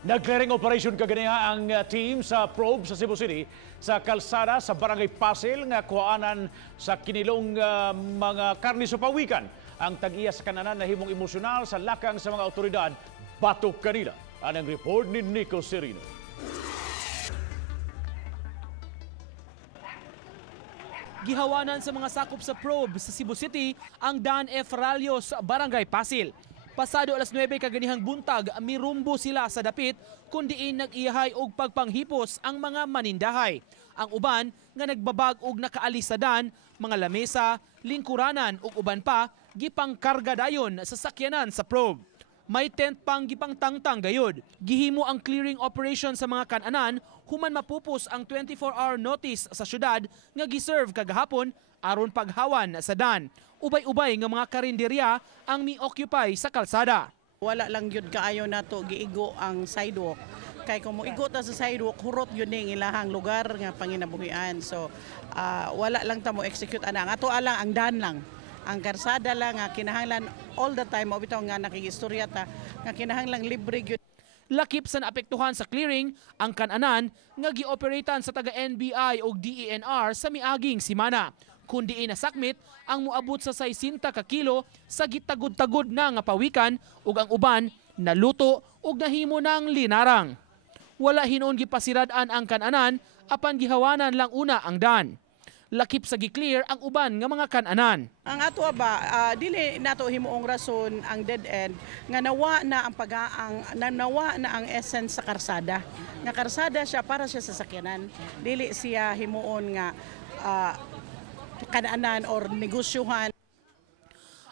Nag-clearing operation kagania ang team sa probe sa Cebu City sa kalsada sa Barangay Pasil nga kuhaanan sa kinilong mga karni sa pawikan. Ang tag-iya sa kananan na himong emosyonal sa lakang sa mga otoridad batok kanila. Anang report ni Nico Serino. Gihawanan sa mga sakop sa probe sa Cebu City ang Dan F. Ralios Barangay Pasil. Pasado alas 9 kaganihang buntag, mirumbo sila sa dapit kundiin nag-iyahay og pagpanghipos ang mga manindahay. Ang uban nga nagbabag og nakaalis sa dan, mga lamesa, lingkuranan ug uban pa gipangkarga dayon sa sakyanan sa probe. May tent pang gipangtangtang gayod. Gihimo ang clearing operation sa mga kananan human mapupos ang 24-hour notice sa syudad nga giserve kagahapon aron paghawan sa dan. Ubay-ubay nga mga karinderya ang mi-occupy sa kalsada. Wala lang yun kaayo nato giigo ang sidewalk. Kay kung moigo ta sa sidewalk, hurot yun ning ilahang lugar nga panginabuhian. So wala lang ta mo execute ana. Ato alang ang dan lang. Ang karsada lang nga kinahanglan all the time mo bitaw nga nakigistorya ta nga kinahanglan libre gyud. Lakip sa naapektuhan sa clearing ang kananan nga gioperatan sa taga NBI o DENR sa miaging simana. Kundi nasakmit ang muabot sa 60 ka kilo sa gitagod-tagod na nga pawikan ug ang uban naluto ug nahimo ng linarang. Wala hinuon gipasirad-an ang kananan apan gihawanan lang una ang dan. Lakip sa gi-clear ang uban nga mga kananan. Ang ato ba dili nato himuong rason ang dead end nga nawa na ang essence sa karsada. Nga karsada siya para siya sa sakyanan. Dili siya himuon nga kanaanan or negosyuhan.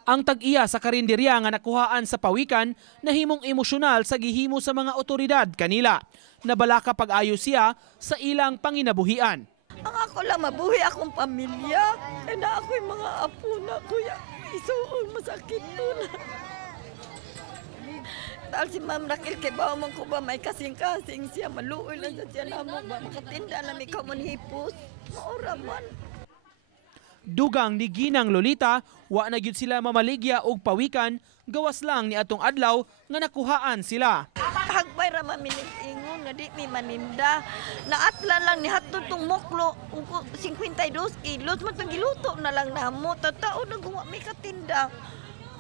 Ang tag-iya sa karinderya nga nakuhaan sa pawikan nahimong emosyonal sa gihimo sa mga otoridad kanila. Nabalaka pag-ayo siya sa ilang panginabuhian. Ang ako lang mabuhi akong pamilya. Kaya na ako'y mga apo na kuya. Isuon masakit doon. Dahil si Ma'am Raquel kay bawa man ko ba may kasing-kasing siya. Maluoy lang sa siya na mo ba. Makatinda na may kamanhipos. Maura man. Dugang ni Ginang Lolita, wa na gyud sila mamaligya og pawikan, gawas lang ni atong adlaw nga nakuhaan sila. Hagbay ra maminig ingon nga di mi maninda. Naatla lang ni hatod tong moklo 52 kilos mo tong giluto na lang namo. Tatao na guwa may katinda.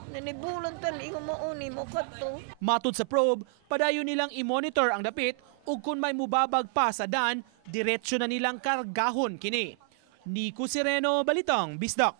Nanibulan tan ingon mauni mo kadto. Matud sa probe, padayon nilang i-monitor ang dapit ug kun may mubabag pa sa dan, diretsyo na nilang kargahon kini. Nico Sereno, Balitang Bisdak.